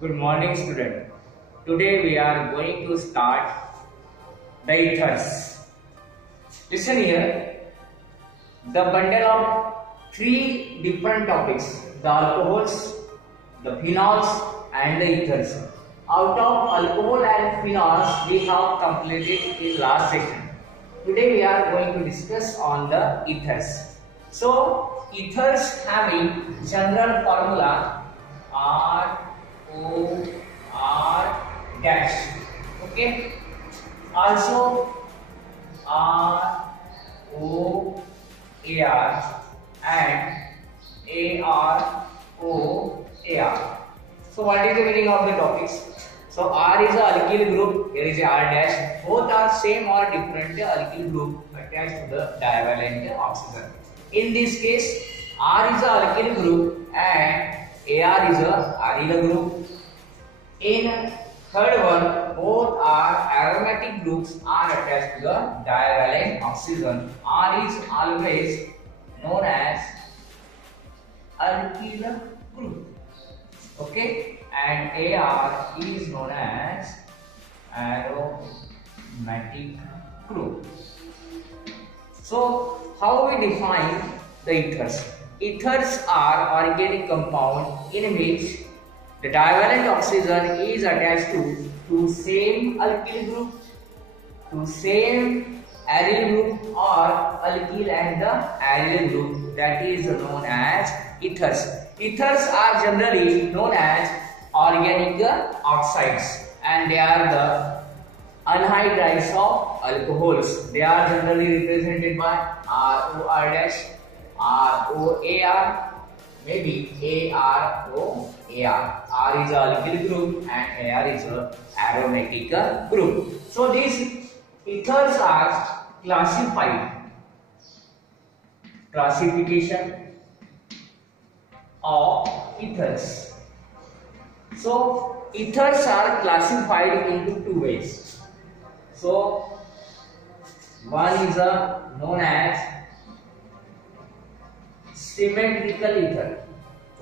Good morning, student. Today we are going to start the ethers. Listen here. The bundle of three different topics: the alcohols, the phenols, and the ethers. Out of alcohol and phenols, we have completed in last section. Today we are going to discuss on the ethers. So ethers having general formula R dash. Okay. Also ROAR and AROAR. So what is the meaning of the topics? So R is a alkyl group. Here is a R dash. Both are same or different alkyl group attached to the divalent oxygen. In this case, R is a alkyl group and AR is a aryl group. In third one, both are aromatic groups are attached to the divalent oxygen. R is always known as alkyl group. Okay, and AR is known as aromatic group. So, how we define the ethers? Ethers are organic compound in which the divalent oxygen is attached to same alkyl group, to same aryl group, or alkyl and the aryl group, that is known as ethers. Ethers are generally known as organic oxides and they are the anhydrides of alcohols. They are generally represented by ROR dash, ROAR, maybe AROAR. R is a alkyl group and AR is a aromatic group. So these ethers are classified. Classification of ethers. So ethers are classified into two ways. So one is known as symmetrical ether,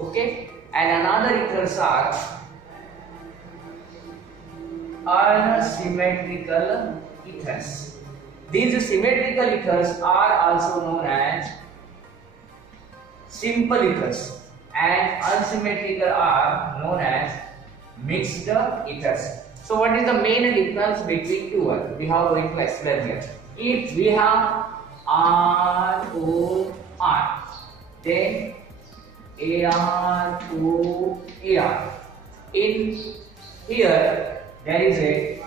okay, and another ethers are unsymmetrical ethers. These symmetrical ethers are also known as simple ethers, and unsymmetrical are known as mixed ethers. So what is the main difference between two? We have going to explain here. If we have ROR, then AROAR. In here there is a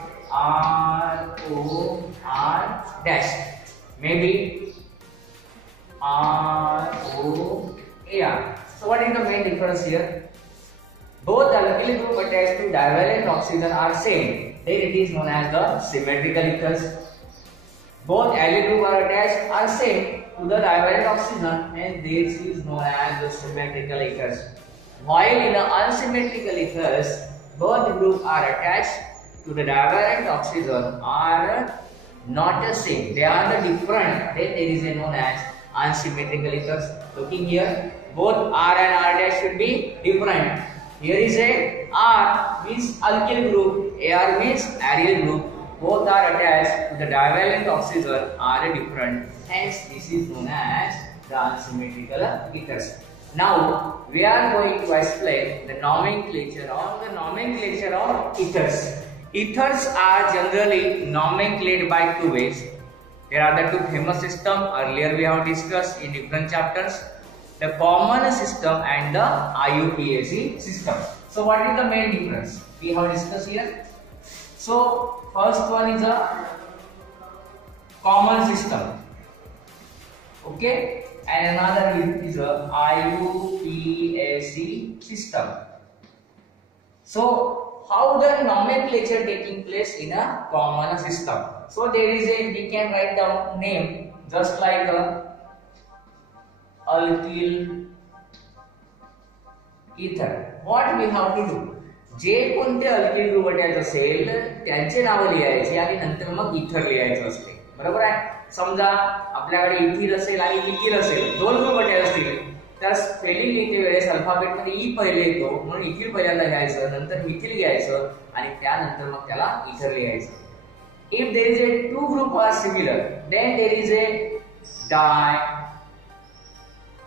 ROR dash, maybe ROAR. So what is the main difference here? Both alkyl group attached to divalent oxygen are same, then it is known as the symmetrical ethers. Both alkyl group are attached are same to the divalent oxygen, and this is known as the symmetrical ethers. While in the unsymmetrical ethers, both groups are attached to the divalent oxygen are not the same, they are the different, then there is a known as unsymmetrical ethers. Looking here, both R and R dash should be different. Here is a R means alkyl group, AR means aryl group. Both are attached to the divalent oxygen are different. Hence, this is known as the unsymmetrical ethers. Now, we are going to explain the nomenclature of ethers. Ethers are generally nomenclated by two ways. There are the two famous systems. Earlier we have discussed in different chapters. The common system and the IUPAC system. So what is the main difference? We have discussed here. So first one is a common system, okay, and another is a IUPAC system. So how the nomenclature taking place in a common system? So there is we can write down name just like alkyl ether. What we have to do? जे कोणते alkyl group attach असेल त्यांचे नाव लिहायचे आणि नंतर मग ether लिहायचं असते, बरोबर आहे. समजा आपल्याकडे इथिल असेल आणि इथिल असेल, दोन ग्रुप अटॅच असतील, तर स्पेलिंग लिहिते वेळेस अल्फाबेट मध्ये ई पहिले येतो म्हणून इथिल पहिल्यांदा घ्यायचं, नंतर मिथिल घ्यायचं आणि त्यानंतर मग त्याला इथर लिहायचं. If there is a two group are similar, then there is a di,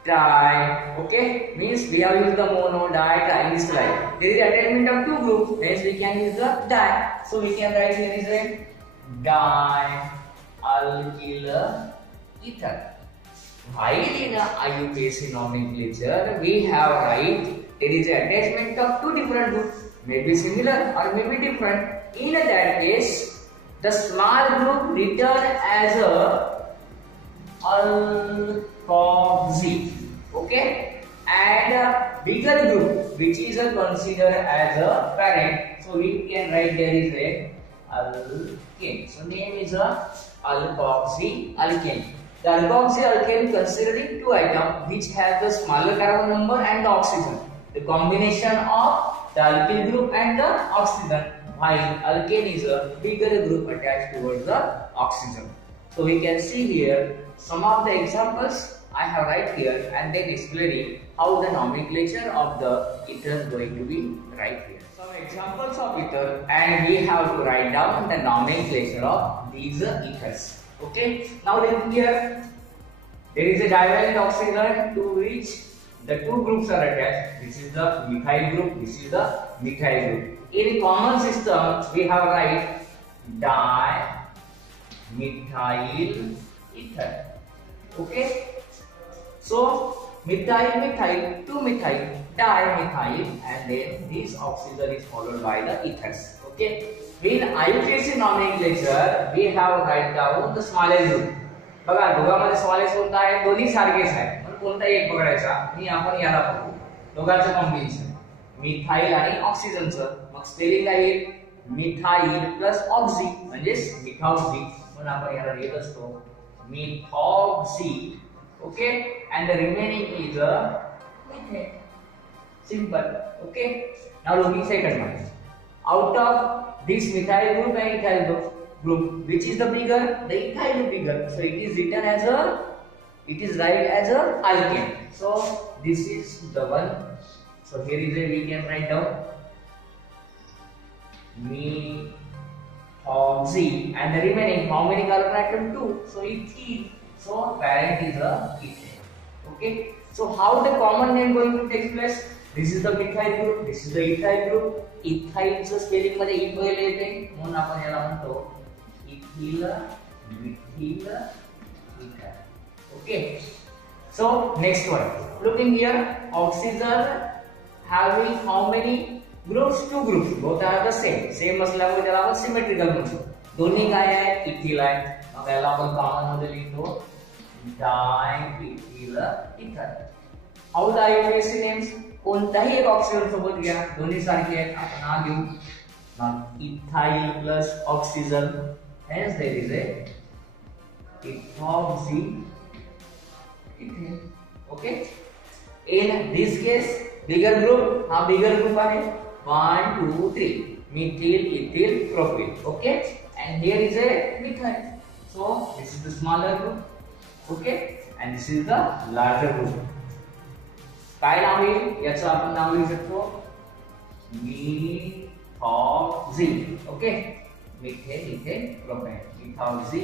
tri. Okay, means we have used the mono, di, tri in this slide. There is attachment of two groups, hence we can use the di. So we can write here is a di alkyl ether. While in a IUPAC nomenclature, we have write there is a attachment of two different groups, may be similar or may be different. In that case, the small group written as a alkoxy, okay, and a bigger group which is considered as a parent. So we can write there is a alkane. So name is a alkoxy alkane. The alkoxy alkane considering two items which have the smaller carbon number and the oxygen. The combination of the alkyl group and the oxygen, while alkane is a bigger group attached towards the oxygen. So we can see here some of the examples I have right here and then explaining how the nomenclature of the ether is going to be right here. Some examples of ether and we have to write down the nomenclature of these ethers. Okay, now look here. There is a divalent oxygen to which the two groups are attached. This is the methyl group, this is the methyl group. In common system, we have write di-methyl ether. Okay, so methyl, methyl, two methyl, di-methyl, and then this oxygen is followed by the ethers. Okay, in IUPAC nomenclature, we have write down the smallest group. बघा दोघांमध्ये smallest कोणता आहे? दोन्ही सारखेच आहे, पण कोणता एक पकडायचा. मी आपण याला बघू. दोघांचं कॉम्बिनेशन मिथाइल आणि ऑक्सिजनचं. मग स्पेलिंग काय येईल? मिथाइल प्लस ऑक्सी म्हणजे मिथॉक्सी. म्हणून आपण याला लिहित असतो methoxy. Okay, and the remaining is a methane. Simple. Okay, now looking second one. Out of this methyl group and ethyl group, which is the bigger? The ethyl is bigger. So it is written as a, it is write as a alkane. So this is the one. So here is a, we can write down methoxy and the remaining how many carbon atom? 2. So ethyl. So parent is a ethane. Okay. So how the common name going to take place? This is the methyl group, this is the ethyl group. इथाइलचं spelling मध्ये E पहिले येते म्हणून आपण याला म्हणतो ethyl methyl ether. Okay, so next one. Looking here, oxygen having how many groups? Two groups. Both are the same. Same असल्यामुळे त्याला आपण सिमेट्रिकल म्हणतो. दोन्ही काय आहे? इथिल आहे. मग याला आपण कॉमन मध्ये लिहितो diethyl ether. How the IUPAC names? कोणताही एक ऑक्सिजन सोबत घ्या, दोन्ही सारखे आहेत. आपण हा घेऊ ethyl plus oxygen, hence there is a ethoxy ethane. Okay, in this case bigger group, हा बिगर ग्रुप आहे 1 2 3 methyl ethyl propyl. Okay, and here is a methyl. So this is the smaller group. Okay, and this is the larger group. काय नाव येईल याचं आपण नाव लिहू शकतो methoxy. Okay, methane ethane propane, methoxy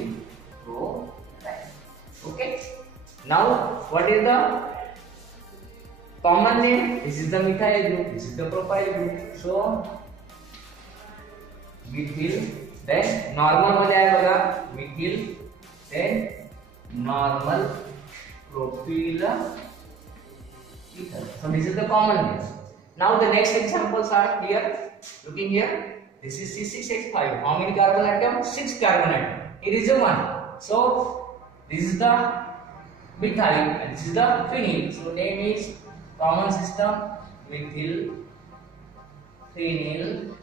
propane. Okay, now what is the common name? This is the methyl group, this is the propyl group. So methyl, then normal मध्ये आहे बघा methyl, then normal propyl ether. So this is the common name. Now the next examples are here. Looking here, this is C6H5. How many carbon atom? 6 carbon atom. Here is a 1. So this is the methyl and this is the phenyl. So name is common system methyl phenyl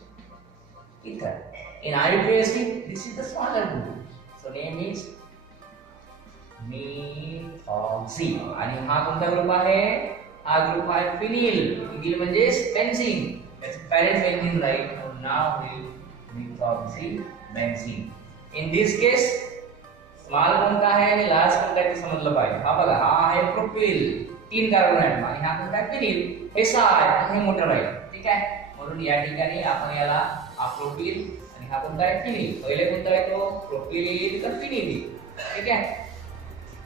ether. In IUPAC, this is the smaller group. So name is methoxy. आणि हा कोणता group आहे? हा group आहे phenyl. Phenyl म्हणजे benzene. त्याचे parent benzene right. नाव will methoxy benzene. In this case small कोणता आहे आणि लार्ज कोणता आहे ते समजलं पाहिजे. हा बघा, हा आहे प्रोपिल. 3 कार्बन ऍटम आणि हा कोणता फिनील, हे 6 आहे आणि हे मोठं राहील. ठीक आहे. म्हणून या ठिकाणी आपण याला हा प्रोपील आणि हा कोणता आहे फिनील. पहिले कोणता आहे तो प्रोपील येईल तर फिनील येईल. ठीक आहे.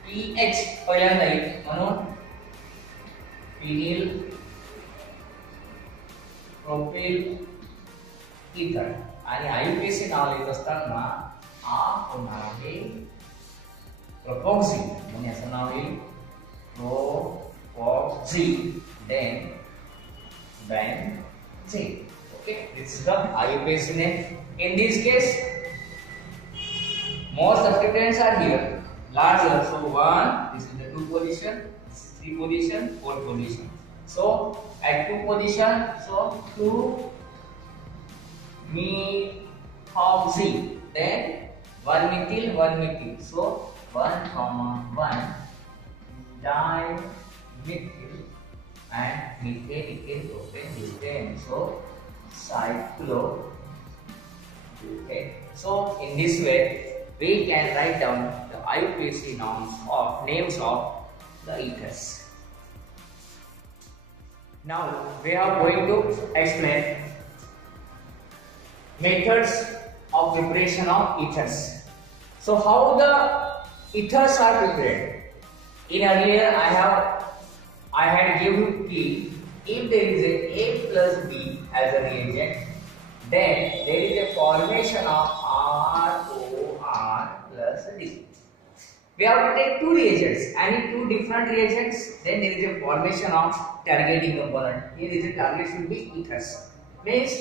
PH पहिल्यांदा येईल म्हणून फिनील प्रोपील इथर. आणि आयुपीएसी नाव लिहित असताना हा होणार आहे प्रोपॉक्सी म्हणजे असं नाव येईल प्रोपॉक्सी then benzene. Okay, this is the IUPAC name. In this case, more substituents are here larger. So 1, this is the 2 position, this is 3 position, 4 position. So at 2 position, so 2 methoxy, then 1 methyl, 1 methyl. So 1, 1 dimethyl and methane, ethane, propane, butane. So cyclo. Okay. So in this way, we can write down the IUPAC names of the ethers. Now we are going to explain methods of preparation of ethers. So how the ethers are prepared? In earlier I had given T. If there is a plus B as a reagent, then there is a formation of ROR plus D. We have to take 2 reagents, any 2 different reagents, then there is a formation of targeting component. Here is a target should be ethers. Means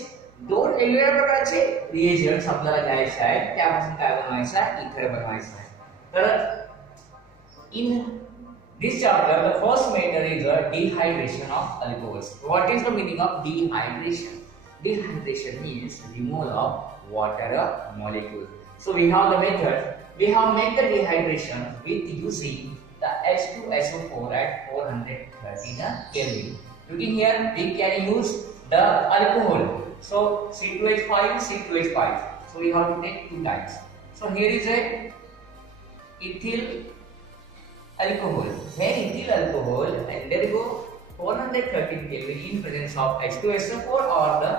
2 वेगवेगळ्या प्रकारचे reagents आपल्याला घ्यायचे आहेत, त्यापासून काय बनवायचं आहे, ether बनवायचं आहे. तर in this chapter, the first method is the dehydration of alcohols. What is the meaning of dehydration? Dehydration means removal of water molecule. So we have the method. We have made the dehydration with using the H2SO4 at 430 Kelvin. Looking here, we can use the alcohol. So C2H5, C2H5. So we have to take 2 times. So here is a ethyl alcohol. When ethyl alcohol undergo 413 Kelvin in presence of H2SO4 or the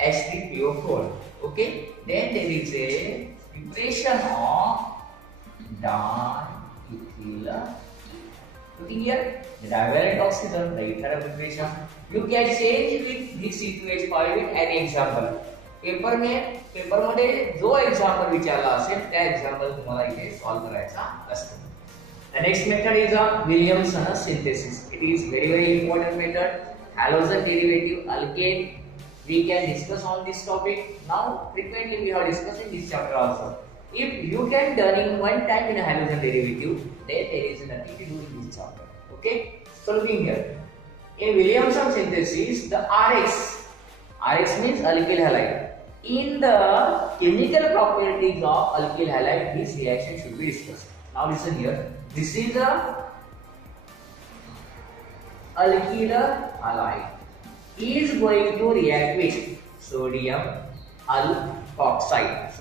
H3PO4. Okay, then there is a preparation of diethyl. Looking here, the divalent oxygen, the ether preparation. You can change with this C2H5 with any example. Paper मध्ये जो example विचारला असेल त्या example तुम्हाला इथे solve करायचा असतो. The next method is a Williamson synthesis. It is very important method. Halogen derivative alkane. We can discuss on this topic. Now frequently we are discussing this chapter also. If you can done in one time in a halogen derivative, then there is nothing to do in this chapter. Okay. So looking here, in Williamson synthesis, the RX means alkyl halide. In the chemical properties of alkyl halide, this reaction should be discussed. Now listen here. This is a alkyl halide is going to react with sodium alkoxide.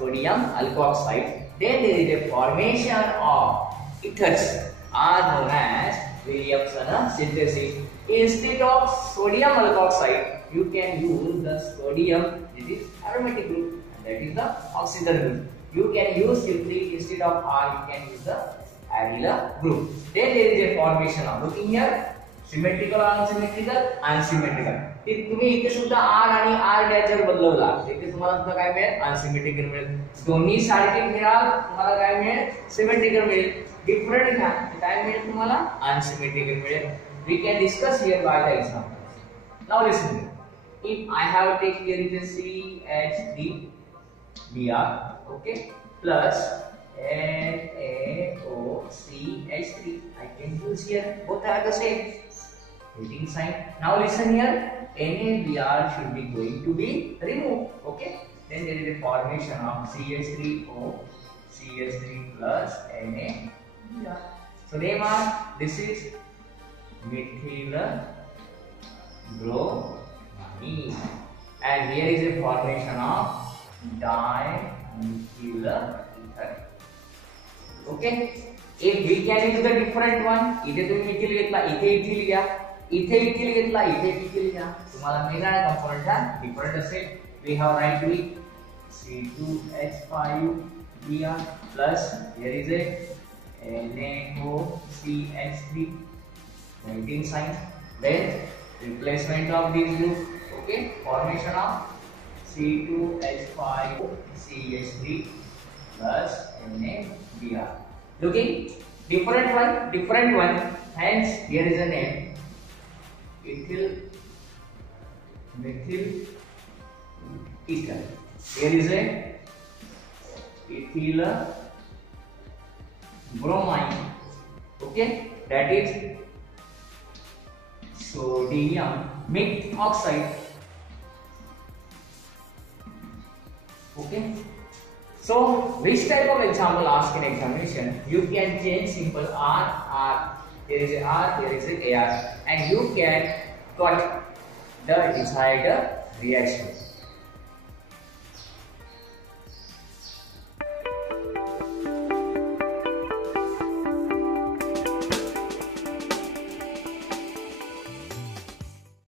Then there is a formation of ethers are known as Williamson synthesis. Instead of sodium alkoxide, you can use the sodium. This is aromatic group, and that is the oxygen group. You can use simply instead of R, you can use the allyl group. Then there is a formation of, looking here, symmetrical, unsymmetrical. तुम्ही इथे सुद्धा R आणि R' जर बदलवला, इथे तुम्हाला सुद्धा काय मिळेल, अनसिमेट्रिकल मिळेल. दोन्ही सारखे घ्याल, तुम्हाला काय मिळेल, सिमेट्रिकल मिळेल. डिफरंट घ्या, काय मिळेल तुम्हाला, अनसिमेट्रिकल मिळेल. We can discuss here by the examples. Now listen. If I have take here it is CH3 Br, okay, plus NaOCH3. I can use here, both are the same. Heating sign. Now listen here. NaBr should be going to be removed. Okay. Then there is a formation of CH3O, CH3 plus NaBr. So name are, this is methyl bromine, and here is a formation of dimethyl ether. Okay. If we can use the different one, इथे तुम्ही ethyl घेतला, इथे ethyl घ्या, इथे ethyl घेतला, इथे ethyl घ्या, तुम्हाला मिळणारा कंपोनेंट हा डिफरंट असेल. We have right to C2H5Br plus here is a NaOCH3 melting sign. Then replacement of these group. Okay, formation of C2H5CH3 plus NaBr. Looking different one. Hence here is a name ethyl methyl ether. Here is a ethyl bromine. Okay, that is sodium mixed oxide. Okay, so which type of example asked in examination? You can change simple R. There is a R, there is a AR, and you can got the desired reaction.